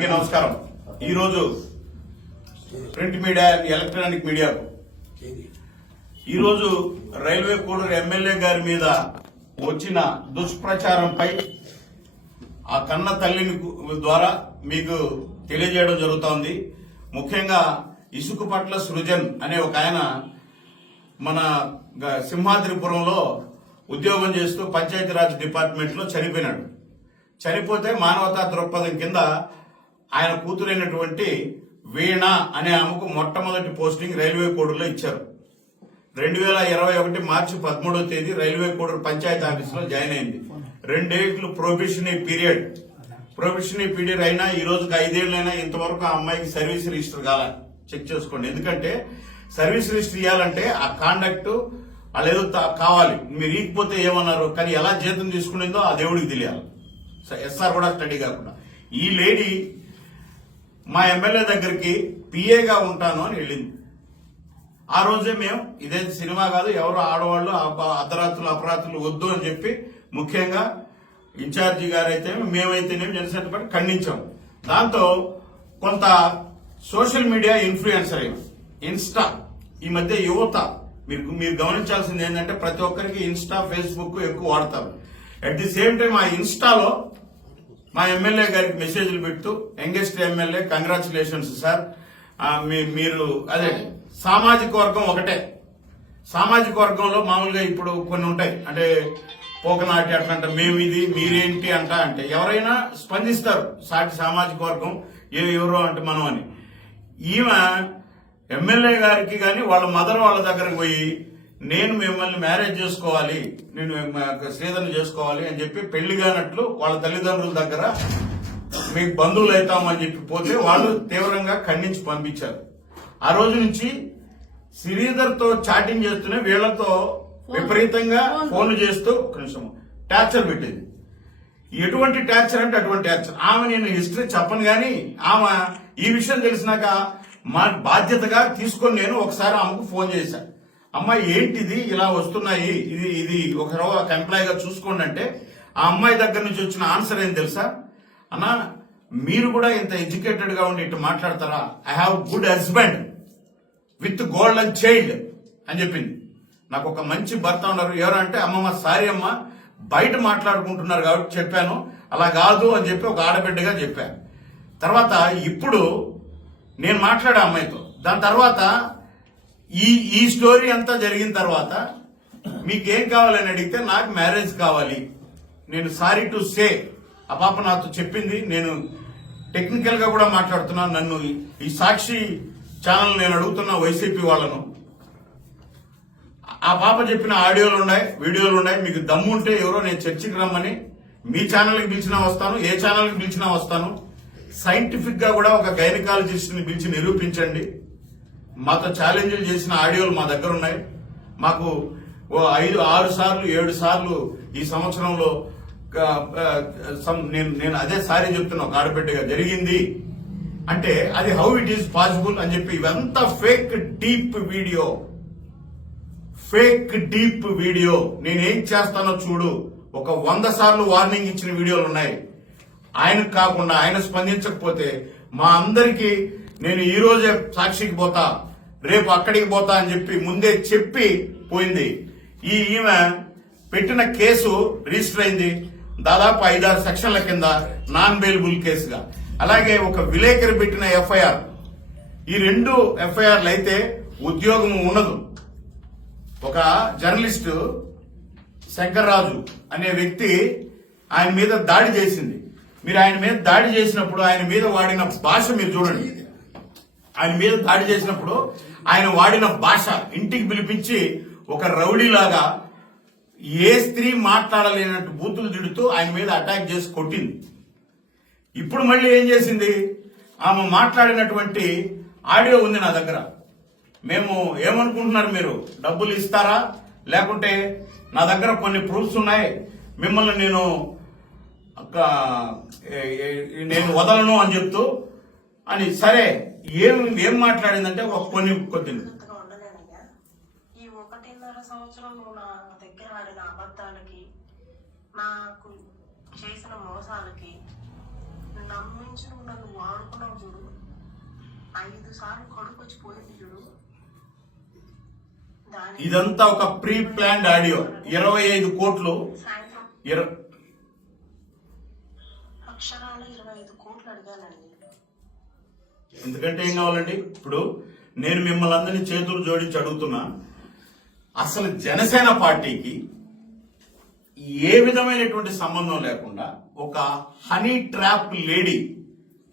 అందరికీ నమస్కారం. ఈరోజు ప్రింట్ మీడియా ఎలక్ట్రానిక్ మీడియాకు ఈరోజు రైల్వే కోడూరు ఎమ్మెల్యే గారి మీద వచ్చిన దుష్ప్రచారంపై ఆ కన్న తల్లిని ద్వారా మీకు తెలియజేయడం జరుగుతోంది. ముఖ్యంగా ఇసుక పట్ల సృజన్ అనే ఒక ఆయన మన గ- సింహాద్రిపురంలో ఉద్యోగం చేస్తూ పంచాయతీరాజ్ డిపార్ట్మెంట్లో చనిపోయినాడు. చనిపోతే మానవతా దృక్పథం కింద ఆయన కూతురైనటువంటి వీణ అనే ఆమెకు మొట్టమొదటి పోస్టింగ్ రైల్వే కోడూరులో ఇచ్చారు. రెండు వేల ఇరవై ఒకటి మార్చి పదమూడవ తేదీ రైల్వే కోడూరు పంచాయతీ ఆఫీసులో జాయిన్ అయింది. రెండేళ్ళు ప్రొబిషనరీ పీరియడ్. ప్రొబిషనరీ పీరియడ్ అయినా ఈ రోజుకి ఐదేళ్ళైనా ఇంతవరకు ఆ అమ్మాయికి సర్వీస్ రిజిస్టర్ కాల చెక్ చేసుకోండి. ఎందుకంటే సర్వీస్ రిజిస్టర్ ఇవ్వాలంటే ఆ కాండక్ట్ వాళ్ళు ఏదో కావాలి. మీరు ఇకపోతే ఏమన్నారు? కానీ ఎలా జీతం తీసుకునేదో ఆ దేవుడికి తెలియాలి. ఎస్ఆర్ కూడా స్టడీ కాకుండా. ఈ లేడీ మా ఎమ్మెల్యే దగ్గరికి పిఏగా ఉంటాను అని వెళ్ళింది. ఆ రోజే మేము ఇదే సినిమా కాదు ఎవరు ఆడవాళ్ళు అర్ధరాత్రులు అపరాత్రులు వద్దు అని చెప్పి ముఖ్యంగా ఇన్ఛార్జి గారైతే మేమైతేనేమి జనసేన పార్టీ ఖండించాం. దాంతో కొంత సోషల్ మీడియా ఇన్ఫ్లుయెన్సర్ ఇన్స్టా ఈ మధ్య యువత మీరు మీరు గమనించాల్సింది ఏంటంటే ప్రతి ఒక్కరికి ఇన్స్టా ఫేస్బుక్ ఎక్కువ వాడతారు. అట్ ది సేమ్ టైం ఆ ఇన్స్టాలో మా ఎమ్మెల్యే గారికి మెసేజ్లు పెడుతూ యంగెస్ట్ ఎమ్మెల్యే కంగ్రాచులేషన్స్ సార్ మీరు అదే సామాజిక వర్గం ఒకటే. సామాజిక వర్గంలో మామూలుగా ఇప్పుడు కొన్ని ఉంటాయి. అంటే పోకనాటి అట్లా అంటే మేము ఇది మీరేంటి అంట అంటే ఎవరైనా స్పందిస్తారు సాటి సామాజిక వర్గం ఏ ఎవరో అంటే మనం అని. ఈమె ఎమ్మెల్యే గారికి కానీ వాళ్ళ మదర్ వాళ్ళ దగ్గరకు పోయి నేను మిమ్మల్ని మ్యారేజ్ చేసుకోవాలి నేను శ్రీధరణ చేసుకోవాలి అని చెప్పి పెళ్ళి కానట్లు వాళ్ళ తల్లిదండ్రుల దగ్గర మీకు బంధువులు అవుతామని చెప్పి పోతే వాళ్ళు తీవ్రంగా ఖండించి పంపించారు. ఆ రోజు నుంచి శ్రీధర్తో చాటింగ్ చేస్తూనే వీళ్ళతో విపరీతంగా ఫోన్లు చేస్తూ ఒక నిమిషం టార్చర్ పెట్టేది. ఎటువంటి టార్చర్ అంటే అటువంటి టార్చర్. ఆమె నేను హిస్టరీ చెప్పను గాని ఆమె ఈ విషయం తెలిసినాక మా బాధ్యతగా తీసుకొని నేను ఒకసారి ఆమెకు ఫోన్ చేశాను అమ్మాయి ఏంటిది? ఇలా వస్తున్నాయి. ఇది ఇది ఒక రోజు చూసుకోండి అంటే ఆ అమ్మాయి దగ్గర నుంచి వచ్చిన ఆన్సర్ ఏం తెలుసా? అన్న మీరు కూడా ఇంత ఎడ్యుకేటెడ్గా ఉండి ఇటు మాట్లాడతారా? I have good husband with gold and child అని చెప్పింది. నాకు ఒక మంచి భర్త ఉన్నారు. ఎవరంటే అమ్మమ్మ సారీ అమ్మ బయట మాట్లాడుకుంటున్నారు కాబట్టి చెప్పాను. అలా కాదు అని చెప్పి ఒక ఆడబిడ్డగా చెప్పాను తర్వాత ఇప్పుడు నేను మాట్లాడా అమ్మాయితో. దాని తర్వాత ఈ ఈ స్టోరీ అంతా జరిగిన తర్వాత మీకేం కావాలని అడిగితే నాకు మ్యారేజ్ కావాలి. నేను సారీ టు సే. ఆ పాప నాతో చెప్పింది. నేను టెక్నికల్గా కూడా మాట్లాడుతున్నాను నన్ను ఈ- సాక్షి ఛానల్ నేను అడుగుతున్న వైసీపీ వాళ్ళను. ఆ పాప చెప్పిన ఆడియోలు ఉన్నాయి వీడియోలు ఉన్నాయి. మీకు దమ్ము ఉంటే ఎవరో నేను చర్చికి రమ్మని మీ ఛానల్కి పిలిచినా వస్తాను ఏ ఛానల్కి పిలిచినా వస్తాను. సైంటిఫిక్గా కూడా ఒక గైనకాలజిస్ట్ని పిలిచి నిరూపించండి. మాతో ఛాలెంజ్లు చేసిన ఆడియోలు మా దగ్గర ఉన్నాయి. మాకు ఓ ఐదు ఆరు సార్లు ఏడు సార్లు ఈ సంవత్సరంలో నేను నేను అదే సారీ చెప్తున్నా ఒక ఆడబిడ్డగా జరిగింది. అంటే అది హౌ ఇట్ ఈస్ పాసిబుల్ అని చెప్పి ఇవంతా fake deep video fake deep video నేనేం చేస్తానో చూడు. ఒక వంద సార్లు వార్నింగ్ ఇచ్చిన వీడియోలు ఉన్నాయి. ఆయనకు కాకుండా ఆయన స్పందించకపోతే మా అందరికీ నేను ఈ రోజే సాక్షికి పోతా. రేపు అక్కడికి పోతా అని చెప్పి ముందే చెప్పి పోయింది. ఈ ఈమె పెట్టిన కేసు రిజిస్టర్ అయింది. దాదాపు ఐదారు సెక్షన్ల కింద నాన్ బెయిలబుల్ కేసుగా. అలాగే ఒక విలేకరి పెట్టిన ఎఫ్ఐఆర్. ఈ రెండు ఎఫ్ఐఆర్లు అయితే ఉద్యోగం ఉండదు ఒక జర్నలిస్టు శంకర్రాజు అనే వ్యక్తి ఆయన మీద దాడి చేసింది. మీరు ఆయన మీద దాడి చేసినప్పుడు ఆయన మీద వాడిన భాష మీరు చూడండి. ఆయన మీద దాడి చేసినప్పుడు ఆయన వాడిన భాష ఇంటికి పిలిపించి ఒక రౌడీలాగా ఏ స్త్రీ మాట్లాడలేనట్టు బూతులు తిడుతూ ఆయన మీద అటాక్ చేసి కొట్టింది. ఇప్పుడు మళ్ళీ ఏం చేసింది? ఆమె మాట్లాడినటువంటి ఆడియో ఉంది నా దగ్గర. మేము ఏమనుకుంటున్నారు మీరు? డబ్బులు ఇస్తారా? లేకుంటే నా దగ్గర కొన్ని ప్రూఫ్స్ ఉన్నాయి. మిమ్మల్ని నేను ఒక- నేను వదలను అని చెప్తూ అని సరే ఏం ఏం మాట్లాడిందంటే ఒక కొన్ని కొద్ది ఈ ఒకటిన్నర సంవత్సరం నా దగ్గర ఆడిన అబద్ధాలకి నాకు చేసిన మోసాలకి నమ్మించి నువ్వు నన్ను వాడుకున్నావు చూడు. ఐదు సార్లు పోయింది చూడు. ఇదంతా ఒక ప్రీ ప్లాన్డ్ ఆడియో. ఇరవై ఐదు కోట్లు. సాయంత్రం ఇర- అక్షరాలు ఇరవై ఐదు కోట్లు అడిగానండి ఎందుకంటే ఏం కావాలండి? ఇప్పుడు నేను మిమ్మల్ని అందరినీ చేతులు జోడించి అడుగుతున్నా. అసలు జనసేన పార్టీకి ఏ విధమైనటువంటి సంబంధం లేకుండా ఒక హనీ ట్రాప్ లేడీ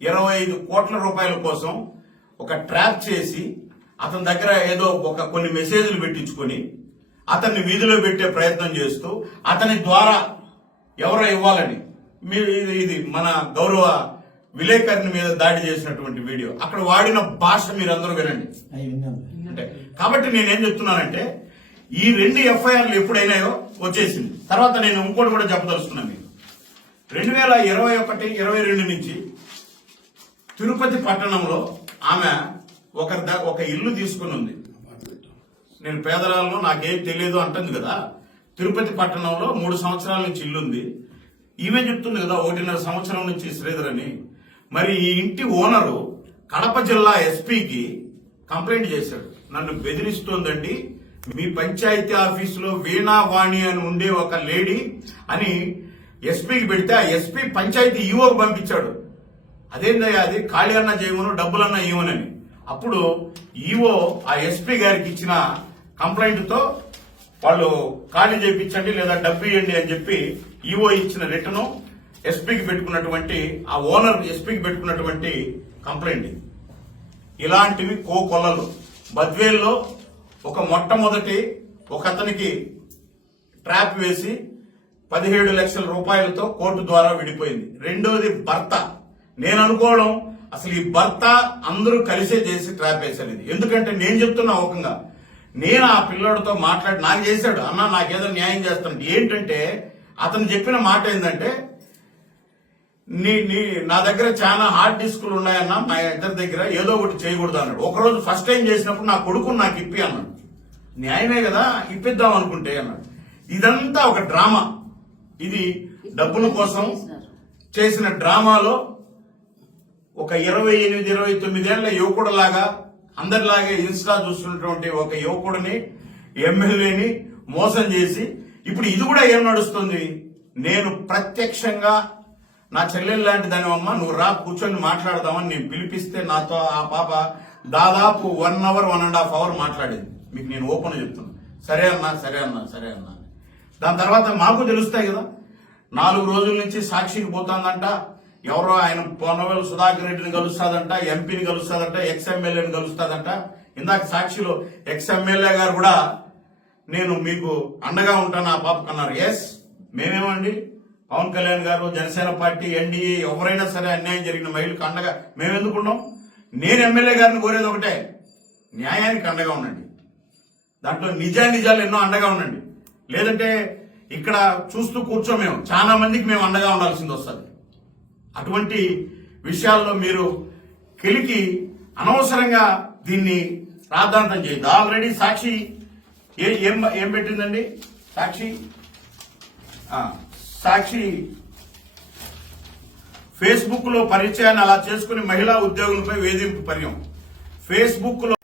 ఇరవై ఐదు కోట్ల రూపాయల కోసం ఒక ట్రాప్ చేసి అతని దగ్గర ఏదో ఒక కొన్ని మెసేజ్లు పెట్టించుకొని అతన్ని వీధిలో పెట్టే ప్రయత్నం చేస్తూ అతని ద్వారా ఎవరో ఇవ్వాలని మీరు ఇది ఇది మన గౌరవ విలేకరుని మీద దాడి చేసినటువంటి వీడియో. అక్కడ వాడిన భాష మీరందరూ వినండి. కాబట్టి నేనేం చెప్తున్నానంటే ఈ రెండు ఎఫ్ఐఆర్లు ఎప్పుడైనాయో వచ్చేసింది. తర్వాత నేను ఇంకోటి కూడా చెప్పదలుచుకున్నాను మీకు. రెండు వేల ఇరవై ఒకటి ఇరవై రెండు నుంచి తిరుపతి పట్టణంలో ఆమె ఒక ఒక ఇల్లు తీసుకుని ఉంది. నేను పేదరాలను నాకేం తెలియదు అంటుంది కదా. తిరుపతి పట్టణంలో మూడు సంవత్సరాల నుంచి ఇల్లు ఉంది ఈమె చెప్తుంది కదా ఒకటిన్నర సంవత్సరం నుంచి శ్రీధర్ అని. మరి ఈ ఇంటి ఓనరు కడప జిల్లా ఎస్పీకి కంప్లైంట్ చేశాడు. నన్ను బెదిరిస్తోందండి మీ పంచాయతీ ఆఫీసులో వీణావాణి అని ఉండే ఒక లేడీ అని ఎస్పీకి పెడితే ఆ ఎస్పీ పంచాయతీ ఈవోకి పంపించాడు. అదేందయ్యా అది? ఖాళీ అన్న చేయమను డబ్బులన్నా ఇవ్వనని. అప్పుడు ఈవో ఆ ఎస్పీ గారికి ఇచ్చిన కంప్లైంట్తో వాళ్ళు ఖాళీ చేయించండి లేదా డబ్బు ఇవ్వండి అని చెప్పి ఈవో ఇచ్చిన రిటర్ను ఎస్పీకి పెట్టుకున్నటువంటి ఆ ఓనర్ ఎస్పీకి పెట్టుకున్నటువంటి కంప్లైంట్ ఇలాంటివి ఇలాంటివి కోకొల్లలు. బద్వేల్లో ఒక మొట్టమొదటి ఒక అతనికి ట్రాప్ వేసి పదిహేడు లక్షల రూపాయలతో కోర్టు ద్వారా విడిపోయింది. రెండోది భర్త. నేను అనుకోవడం అసలు ఈ భర్త అందరూ కలిసే చేసి ట్రాప్ వేశారు ఇది ఎందుకంటే నేను చెప్తున్నా ఓకంగా నేను ఆ పిల్లోడితో మాట్లాడి నాకు చేశాడు. అన్న నాకేదో న్యాయం చేస్తాను. ఏంటంటే అతను చెప్పిన మాట ఏంటంటే నీ నీ నా దగ్గర చాలా హార్డ్ డిస్కులు ఉన్నాయన్న మా ఇద్దరి దగ్గర ఏదో ఒకటి చేయకూడదు అన్నాడు. ఒకరోజు ఫస్ట్ టైం చేసినప్పుడు నా కొడుకుని నాకు ఇప్పి అన్నాడు. న్యాయమే కదా ఇప్పిద్దాం అనుకుంటే అన్నాడు. ఇదంతా ఒక డ్రామా. ఇది డబ్బుల కోసం చేసిన డ్రామాలో ఒక ఇరవై ఎనిమిది ఇరవై తొమ్మిదేళ్ళ యువకుడులాగా అందరిలాగే ఇన్స్టా చూస్తున్నటువంటి ఒక యువకుడిని ఎమ్మెల్యేని మోసం చేసి ఇప్పుడు ఇది కూడా ఏం నడుస్తుంది? నేను ప్రత్యక్షంగా నా చెల్లెలు లాంటి దాని అమ్మ నువ్వు రా కూర్చొని మాట్లాడదామని నేను పిలిపిస్తే నాతో ఆ పాప దాదాపు one hour one and half hour మాట్లాడింది. మీకు నేను ఓపెన్ చెప్తున్నా. సరే అన్నా సరే అన్నా సరే అన్నా దాని తర్వాత మాకు తెలుస్తాయి కదా. నాలుగు రోజుల నుంచి సాక్షికి పోతుందంట. ఎవరో ఆయన పొన్నవేలు సుధాకర్ రెడ్డిని కలుస్తాదంట ఎంపీని కలుస్తాదంట ఎక్స్ ఎమ్మెల్యేని కలుస్తాదంట. ఇందాక సాక్షిలో ఎక్స్ ఎమ్మెల్యే గారు కూడా నేను మీకు అండగా ఉంటాను ఆ పాపకు అన్నారు ఎస్ మేమేమండి? పవన్ కళ్యాణ్ గారు జనసేన పార్టీ ఎన్డీఏ ఎవరైనా సరే అన్యాయం జరిగిన మహిళలకు అండగా మేము ఎందుకున్నాం నేను ఎమ్మెల్యే గారిని కోరేది ఒకటే న్యాయానికి అండగా ఉండండి. దాంట్లో నిజానిజాలు ఎన్నో అండగా ఉండండి. లేదంటే ఇక్కడ చూస్తూ కూర్చో మేము. చాలా మందికి మేము అండగా ఉండాల్సింది వస్తుంది. అటువంటి విషయాల్లో మీరు కెలికి అనవసరంగా దీన్ని రాద్ధాంతం చేయదు ఆల్రెడీ సాక్షి ఏం ఏం పెట్టిందండి? సాక్షి? ఆ, సాక్షి ఫేస్బుక్లో పరిచయాన్ని అలా చేసుకుని మహిళా ఉద్యోగులపై వేధింపు పర్యం. ఫేస్బుక్లో